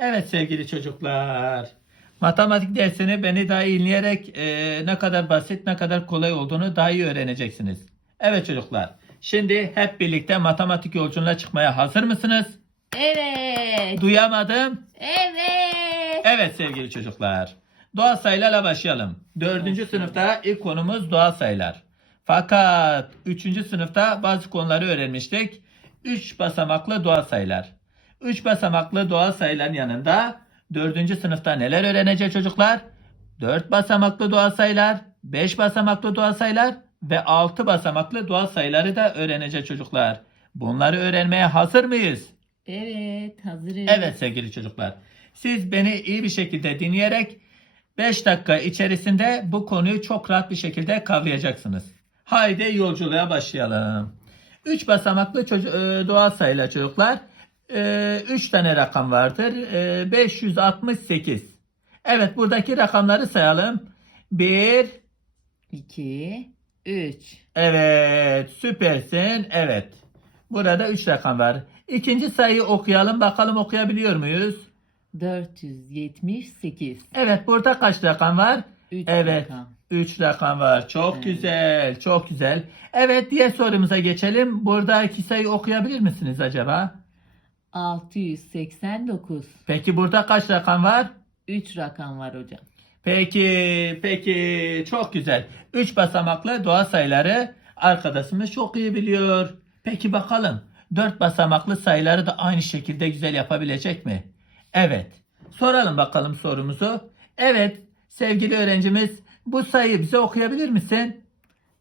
Evet sevgili çocuklar. Matematik dersini beni daha iyi dinleyerek e, ne kadar basit ne kadar kolay olduğunu daha iyi öğreneceksiniz. Evet çocuklar. Şimdi hep birlikte matematik yolculuğuna çıkmaya hazır mısınız? Evet. Duyamadım. Evet. Evet sevgili çocuklar. Doğal sayılarla başlayalım. Dördüncü sınıfta ilk konumuz doğal sayılar. Fakat üçüncü sınıfta bazı konuları öğrenmiştik. Üç basamaklı doğal sayılar. Üç basamaklı doğal sayıların yanında dördüncü sınıfta neler öğreneceğiz çocuklar? Dört basamaklı doğal sayılar, beş basamaklı doğal sayılar ve altı basamaklı doğal sayıları da öğreneceğiz çocuklar. Bunları öğrenmeye hazır mıyız? Evet. Hazırız. Evet sevgili çocuklar. Siz beni iyi bir şekilde dinleyerek 5 dakika içerisinde bu konuyu çok rahat bir şekilde kavrayacaksınız. Haydi yolculuğa başlayalım. 3 basamaklı e, doğal sayılar çocuklar. 3 tane rakam vardır. E, 568. Evet buradaki rakamları sayalım. 1 2, 3. Evet süpersin. Evet. Burada 3 rakam var. İkinci sayıyı okuyalım. Bakalım okuyabiliyor muyuz? 478. Evet burada kaç rakam var? 3 Evet. rakam. 3 rakam var. Çok Evet. güzel. Çok güzel. Evet diğer sorumuza geçelim. Buradaki sayı okuyabilir misiniz acaba? 689. Peki burada kaç rakam var? 3 rakam var hocam. Peki, peki çok güzel. 3 basamaklı doğal sayıları arkadaşımız çok iyi biliyor. Peki bakalım 4 basamaklı sayıları da aynı şekilde güzel yapabilecek mi? Evet. Soralım bakalım sorumuzu. Evet sevgili öğrencimiz bu sayıyı bize okuyabilir misin?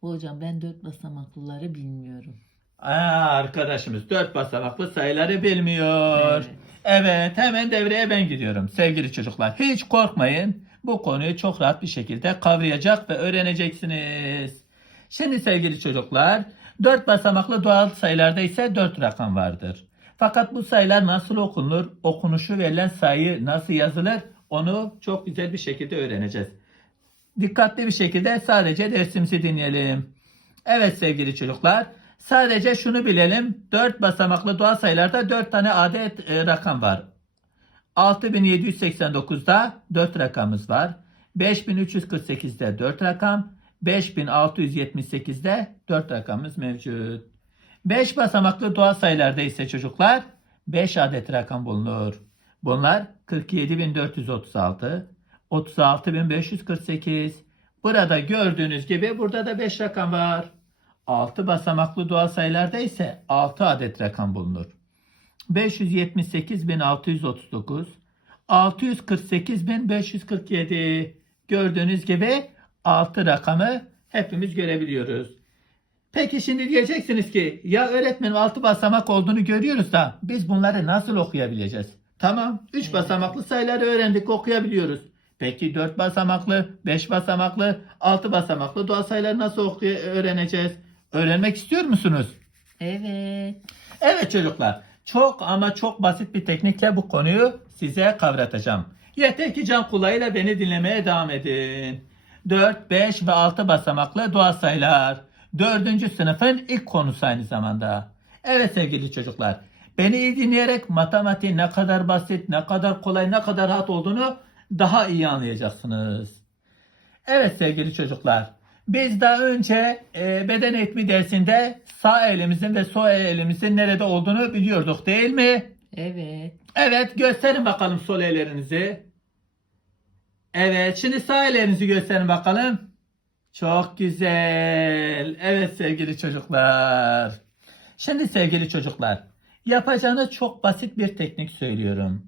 Hocam ben 4 basamaklıları bilmiyorum. Aa, arkadaşımız 4 basamaklı sayıları bilmiyor. Evet. Evet hemen devreye ben gidiyorum sevgili çocuklar. Hiç korkmayın. Bu konuyu çok rahat bir şekilde kavrayacak ve öğreneceksiniz. Şimdi sevgili çocuklar 4 basamaklı doğal sayılarda ise 4 rakam vardır. Fakat bu sayılar nasıl okunur, okunuşu verilen sayı nasıl yazılır onu çok güzel bir şekilde öğreneceğiz. Dikkatli bir şekilde sadece dersimizi dinleyelim. Evet sevgili çocuklar sadece şunu bilelim 4 basamaklı doğal sayılarda 4 tane adet e, rakam var. 6789'da 4 rakamımız var. 5348'de 4 rakam. 5678'de 4 rakamımız mevcut. 5 basamaklı doğal sayılarda ise çocuklar 5 adet rakam bulunur. Bunlar 47436, 36548. Burada gördüğünüz gibi burada da 5 rakam var. 6 basamaklı doğal sayılarda ise 6 adet rakam bulunur. 578.639, 648.547. Gördüğünüz gibi 6 rakamı hepimiz görebiliyoruz. Peki şimdi diyeceksiniz ki ya öğretmenim 6 basamak olduğunu görüyoruz da biz bunları nasıl okuyabileceğiz? Tamam 3 Evet. basamaklı sayıları öğrendik okuyabiliyoruz. Peki 4 basamaklı, 5 basamaklı, 6 basamaklı doğal sayıları nasıl okuy- öğreneceğiz? Öğrenmek istiyor musunuz? Evet. Evet çocuklar. Çok ama çok basit bir teknikle bu konuyu size kavratacağım. Yeter ki can kulağıyla beni dinlemeye devam edin. 4, 5 ve 6 basamaklı doğal sayılar. 4. sınıfın ilk konusu aynı zamanda. Evet sevgili çocuklar. Beni iyi dinleyerek matematiğin ne kadar basit, ne kadar kolay, ne kadar rahat olduğunu daha iyi anlayacaksınız. Evet sevgili çocuklar. Biz daha önce e, beden eğitimi dersinde sağ elimizin ve sol elimizin nerede olduğunu biliyorduk değil mi? Evet. Evet gösterin bakalım sol ellerinizi. Evet şimdi sağ ellerinizi gösterin bakalım. Çok güzel. Evet sevgili çocuklar. Şimdi sevgili çocuklar yapacağınız çok basit bir teknik söylüyorum.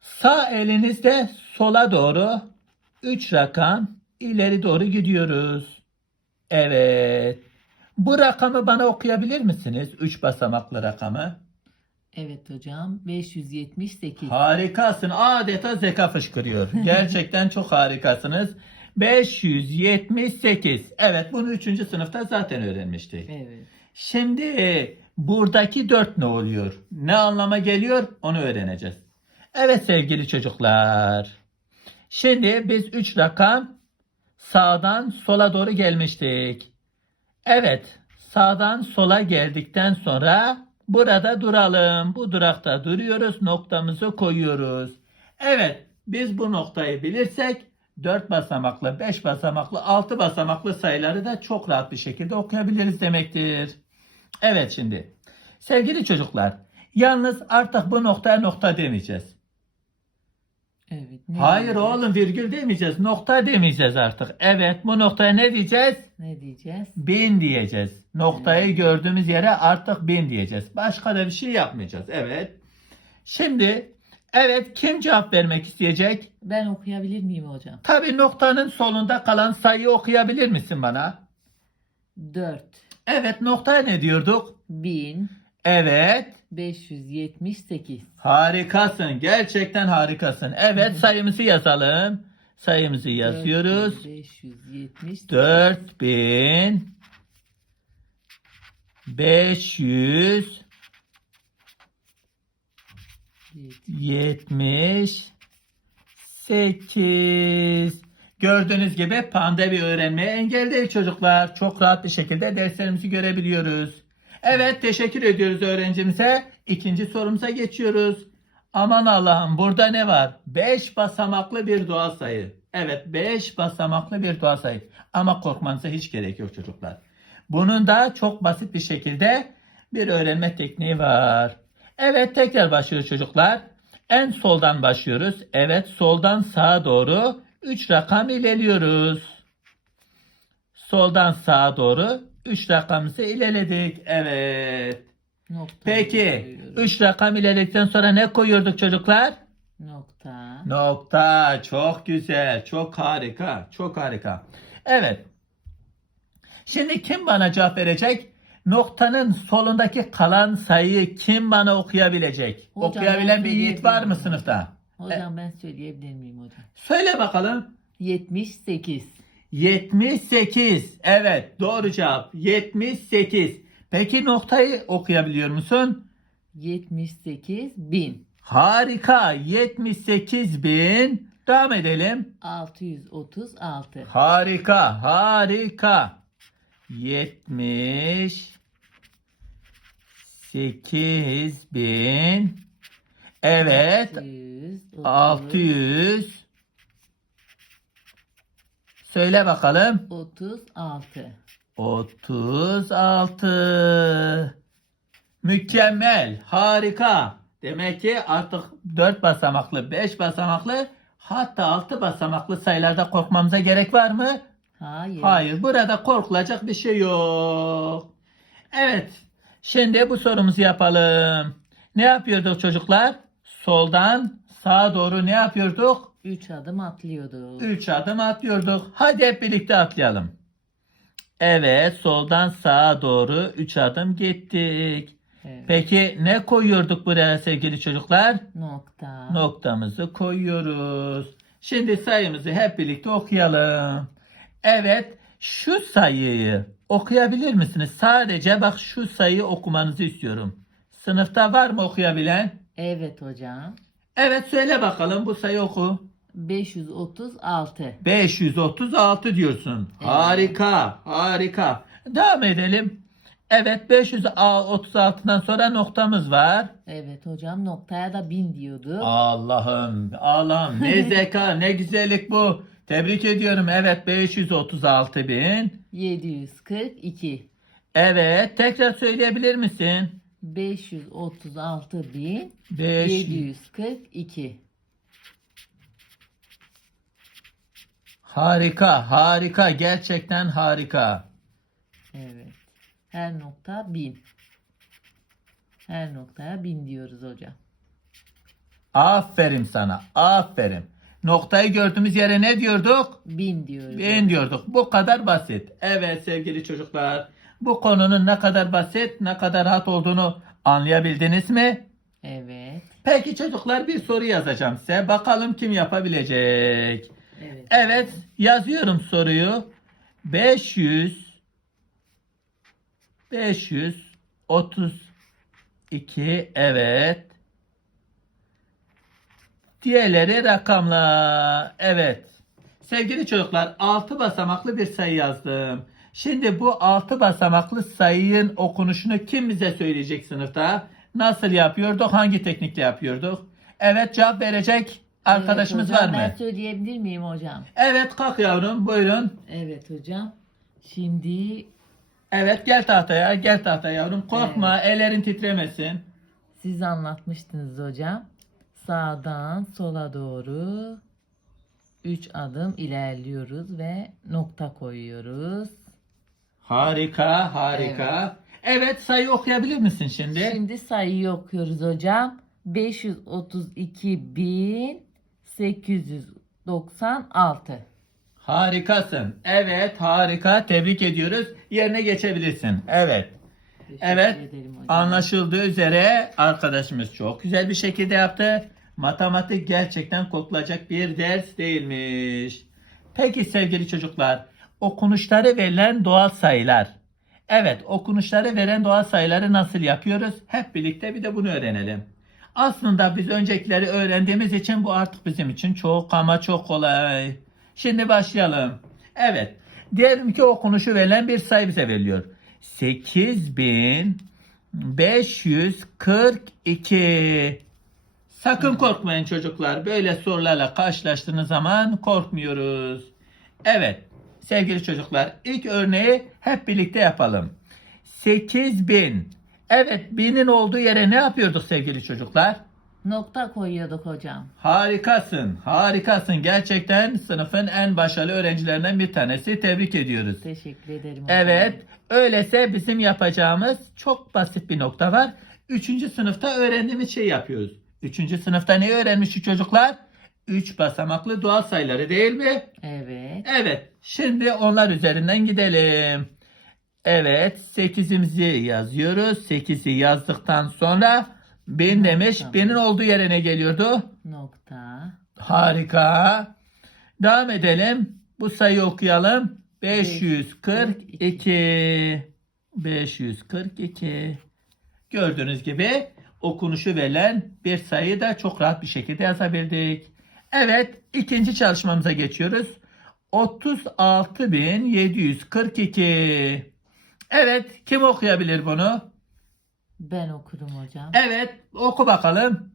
Sağ elinizde sola doğru 3 rakam ileri doğru gidiyoruz. Evet. Bu rakamı bana okuyabilir misiniz? 3 basamaklı rakamı. Evet hocam. 578. Harikasın. Adeta zeka fışkırıyor. Gerçekten çok harikasınız. 578. Evet bunu 3. sınıfta zaten öğrenmiştik. Evet. Şimdi buradaki 4 ne oluyor? Ne anlama geliyor? Onu öğreneceğiz. Evet sevgili çocuklar. Şimdi biz 3 rakam sağdan sola doğru gelmiştik. Evet sağdan sola geldikten sonra Burada duralım. Bu durakta duruyoruz. Noktamızı koyuyoruz. Evet. Biz bu noktayı bilirsek 4 basamaklı, 5 basamaklı, 6 basamaklı sayıları da çok rahat bir şekilde okuyabiliriz demektir. Evet şimdi. Sevgili çocuklar. Yalnız artık bu noktaya nokta demeyeceğiz. Evet. ne Hayır diyeceğiz? oğlum virgül demeyeceğiz. Nokta demeyeceğiz artık. Evet bu noktaya ne diyeceğiz? Ne diyeceğiz? Bin diyeceğiz. Noktayı gördüğümüz yere artık bin diyeceğiz. Başka da bir şey yapmayacağız. Evet. Şimdi evet kim cevap vermek isteyecek? Ben okuyabilir miyim hocam? Tabii noktanın solunda kalan sayıyı okuyabilir misin bana? 4 Evet noktaya ne diyorduk? 1000 Evet. 578. Harikasın. Gerçekten harikasın. Evet sayımızı yazalım. Sayımızı yazıyoruz. 570. 4000 500 78 Gördüğünüz gibi pandevi öğrenmeye engel değil çocuklar. Çok rahat bir şekilde derslerimizi görebiliyoruz. Evet teşekkür ediyoruz öğrencimize. İkinci sorumuza geçiyoruz. Aman Allah'ım burada ne var? 5 basamaklı bir doğal sayı. Evet 5 basamaklı bir doğal sayı. Ama korkmanıza hiç gerek yok çocuklar. Bunun da çok basit bir şekilde bir öğrenme tekniği var. Evet tekrar başlıyoruz çocuklar. En soldan başlıyoruz. Evet soldan sağa doğru 3 rakam ilerliyoruz. Soldan sağa doğru 3 rakamımızı ilerledik. Evet. Nokta. Peki 3 rakam ilerledikten sonra ne koyuyorduk çocuklar? Nokta. Nokta. Çok güzel. Çok harika. Çok harika. Evet. Şimdi kim bana cevap verecek? Noktanın solundaki kalan sayıyı kim bana okuyabilecek? Hocam, Okuyabilen bir yiğit var mı sınıfta? Hocam ben söyleyebilir miyim hocam? Söyle bakalım. 78. 78. Evet doğru cevap. 78. Peki noktayı okuyabiliyor musun? 78 bin. Harika. 78 bin. Devam edelim. 636. Harika, harika. 78 bin. Evet, 630. 600. Söyle bakalım. 36. 36. Mükemmel, harika. Demek ki artık 4 basamaklı, 5 basamaklı, hatta 6 basamaklı sayılarda korkmamıza gerek var mı? Hayır. Hayır, burada korkulacak bir şey yok. Evet, şimdi bu sorumuzu yapalım. Ne yapıyorduk çocuklar? Soldan sağa doğru ne yapıyorduk? 3 adım atlıyordu. 3 adım atlıyorduk. Hadi hep birlikte atlayalım. Evet, soldan sağa doğru 3 adım gittik. Evet. Peki ne koyuyorduk buraya sevgili çocuklar? Nokta. Noktamızı koyuyoruz. Şimdi sayımızı hep birlikte okuyalım. Evet, şu sayıyı okuyabilir misiniz? Sadece bak şu sayıyı okumanızı istiyorum. Sınıfta var mı okuyabilen? Evet hocam. Evet söyle bakalım bu sayı oku. 536. 536 diyorsun. Evet. Harika, harika. Devam edelim. Evet 536'dan sonra noktamız var. Evet hocam noktaya da 1000 diyordu. Allah'ım, Allah'ım ne zeka, ne güzellik bu. Tebrik ediyorum. Evet 536 bin. 742. Evet tekrar söyleyebilir misin? 536 bin 5 742. Harika, harika, gerçekten harika. Evet. Her nokta 1000. Her noktaya 1000 diyoruz hocam. Aferin sana, aferin. Noktayı gördüğümüz yere ne diyorduk? 1000 diyoruz. Ben diyorduk. Bu kadar basit. Evet sevgili çocuklar. Bu konunun ne kadar basit, ne kadar rahat olduğunu anlayabildiniz mi? Evet. Peki çocuklar bir soru yazacağım size. Bakalım kim yapabilecek? Evet. Evet yazıyorum soruyu. 500 532 evet. Diğerleri rakamlar. Evet. Sevgili çocuklar 6 basamaklı bir sayı yazdım. Şimdi bu altı basamaklı sayının okunuşunu kim bize söyleyecek sınıfta? Nasıl yapıyorduk? Hangi teknikle yapıyorduk? Evet cevap verecek arkadaşımız Evet var hocam, mı? Ben söyleyebilir miyim hocam? Evet kalk yavrum buyurun. Evet hocam. Şimdi Evet gel tahtaya gel tahtaya yavrum. Korkma ellerin titremesin. siz anlatmıştınız hocam. Sağdan sola doğru 3 adım ilerliyoruz ve nokta koyuyoruz. Harika harika. Evet, sayı okuyabilir misin şimdi? Şimdi sayıyı okuyoruz hocam. 532.896. Harikasın. Evet harika tebrik ediyoruz. Yerine geçebilirsin. Evet. Teşekkür Evet. Anlaşıldığı üzere arkadaşımız çok güzel bir şekilde yaptı. Matematik gerçekten korkulacak bir ders değilmiş. Peki sevgili çocuklar, okunuşları verilen doğal sayılar. Evet, okunuşları veren doğal sayıları nasıl yapıyoruz? Hep birlikte bir de bunu öğrenelim. Aslında biz öncekileri öğrendiğimiz için bu artık bizim için çok ama çok kolay. Şimdi başlayalım. Evet, diyelim ki okunuşu verilen bir sayı bize veriliyor. 8542. Sakın korkmayın çocuklar. Böyle sorularla karşılaştığınız zaman korkmuyoruz. Evet sevgili çocuklar ilk örneği hep birlikte yapalım. 8000. Evet binin olduğu yere ne yapıyorduk sevgili çocuklar? Nokta koyuyorduk hocam. Harikasın, harikasın. Gerçekten sınıfın en başarılı öğrencilerinden bir tanesi. Tebrik ediyoruz. Teşekkür ederim hocam. Evet, öyleyse bizim yapacağımız çok basit bir nokta var. Üçüncü sınıfta öğrendiğimiz şey yapıyoruz. Üçüncü sınıfta ne öğrenmiştik çocuklar? Üç basamaklı doğal sayıları değil mi? Evet. Evet, şimdi onlar üzerinden gidelim. Evet, 8'imizi yazıyoruz. 8'i yazdıktan sonra 1000 demiş. 1000'in olduğu yere ne geliyordu? Nokta. Harika. Devam edelim. Bu sayıyı okuyalım. 542. 542. Gördüğünüz gibi okunuşu verilen bir sayıyı da çok rahat bir şekilde yazabildik. Evet, ikinci çalışmamıza geçiyoruz. 36742. Evet, kim okuyabilir bunu? Ben okurum hocam. Evet, oku bakalım.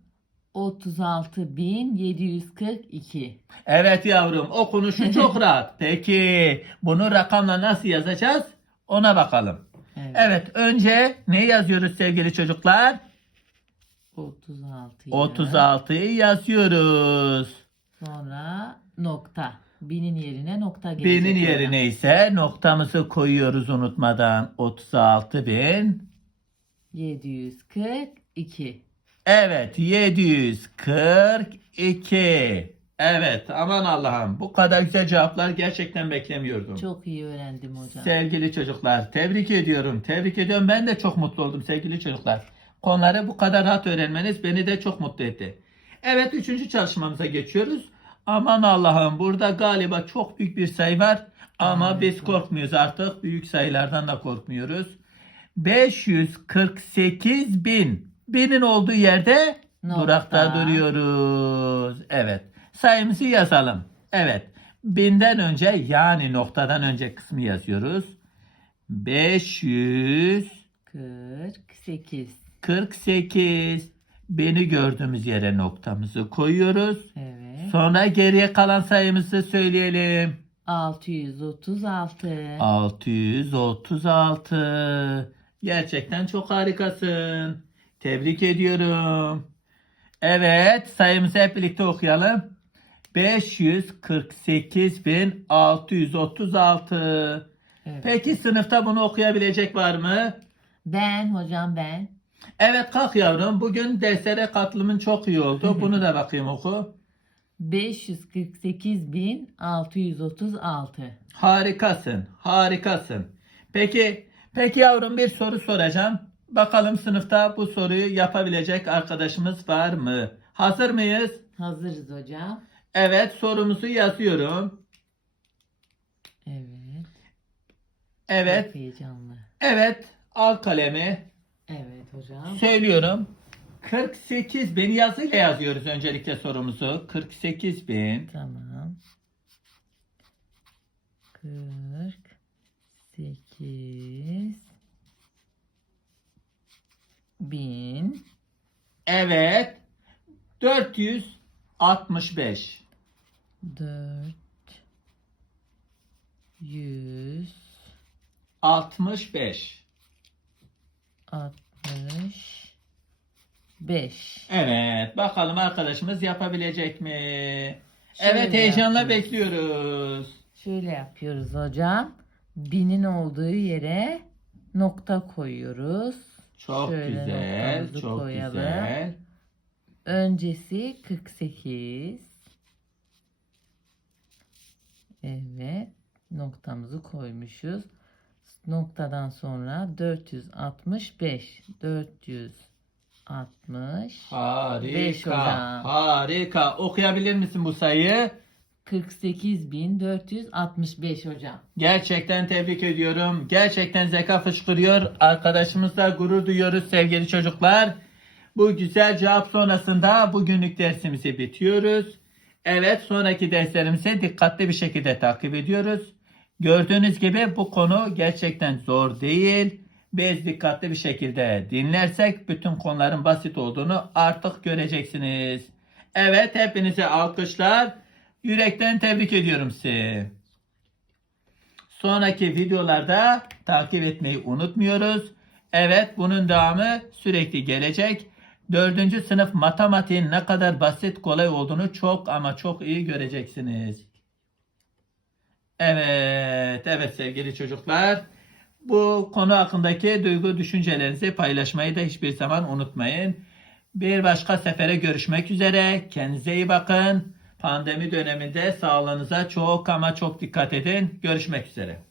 36.742. Evet yavrum okunuşu çok rahat. Peki bunu rakamla nasıl yazacağız? Ona bakalım. Evet. Evet önce ne yazıyoruz sevgili çocuklar? 36. 36'yı yazıyoruz. Sonra nokta. Binin yerine nokta gelecek. Binin yerine ise noktamızı koyuyoruz unutmadan. 36.000. 742. Evet 742. Evet aman Allah'ım bu kadar güzel cevaplar gerçekten beklemiyordum. Çok iyi öğrendim hocam. Sevgili çocuklar, tebrik ediyorum. Tebrik ediyorum. Ben de çok mutlu oldum sevgili çocuklar. Konuları bu kadar rahat öğrenmeniz beni de çok mutlu etti. Evet, üçüncü çalışmamıza geçiyoruz. Aman Allah'ım burada galiba çok büyük bir sayı var. Ama Evet, biz korkmuyoruz artık. Büyük sayılardan da korkmuyoruz. 548 bin. Binin olduğu yerde Nokta. durakta duruyoruz. Evet. Sayımızı yazalım. Evet. Binden önce yani noktadan önce kısmı yazıyoruz. 548. 48. Beni gördüğümüz yere noktamızı koyuyoruz. Evet. Sonra geriye kalan sayımızı söyleyelim. 636. 636. Gerçekten çok harikasın. Tebrik ediyorum. Evet sayımızı hep birlikte okuyalım. 548.636. Evet. Peki sınıfta bunu okuyabilecek var mı? Ben hocam ben. Evet kalk yavrum. Bugün derslere katılımın çok iyi oldu. Bunu da bakayım oku. 548.636. Harikasın. Harikasın. Peki peki yavrum bir soru soracağım. Bakalım sınıfta bu soruyu yapabilecek arkadaşımız var mı? Hazır mıyız? Hazırız hocam. Evet sorumuzu yazıyorum. Evet. Evet. Çok heyecanlı. Evet. Al kalemi. Evet hocam. Söylüyorum. 48 bin yazıyla yazıyoruz öncelikle sorumuzu. 48 bin. Tamam. 8 bin Evet. 465. 4 100 65. 65 Evet. Bakalım arkadaşımız yapabilecek mi? Şöyle evet heyecanla yapıyoruz. bekliyoruz. Şöyle yapıyoruz hocam. Binin olduğu yere nokta koyuyoruz. Çok Şöyle güzel. Çok koyalım. güzel. Öncesi 48. Evet. Noktamızı koymuşuz. Noktadan sonra 465. 460. Beş Harika. hocam. Harika. Okuyabilir misin bu sayıyı? 48.465 hocam. Gerçekten tebrik ediyorum. Gerçekten zeka fışkırıyor. Arkadaşımızla gurur duyuyoruz sevgili çocuklar. Bu güzel cevap sonrasında bugünlük dersimizi bitiyoruz. Evet sonraki derslerimizi dikkatli bir şekilde takip ediyoruz. Gördüğünüz gibi bu konu gerçekten zor değil. Biz dikkatli bir şekilde dinlersek bütün konuların basit olduğunu artık göreceksiniz. Evet hepinize alkışlar. Yürekten tebrik ediyorum sizi. Sonraki videolarda takip etmeyi unutmuyoruz. Evet bunun devamı sürekli gelecek. Dördüncü sınıf matematiğin ne kadar basit kolay olduğunu çok ama çok iyi göreceksiniz. Evet, evet sevgili çocuklar. Bu konu hakkındaki duygu düşüncelerinizi paylaşmayı da hiçbir zaman unutmayın. Bir başka sefere görüşmek üzere. Kendinize iyi bakın. Pandemi döneminde sağlığınıza çok ama çok dikkat edin. Görüşmek üzere.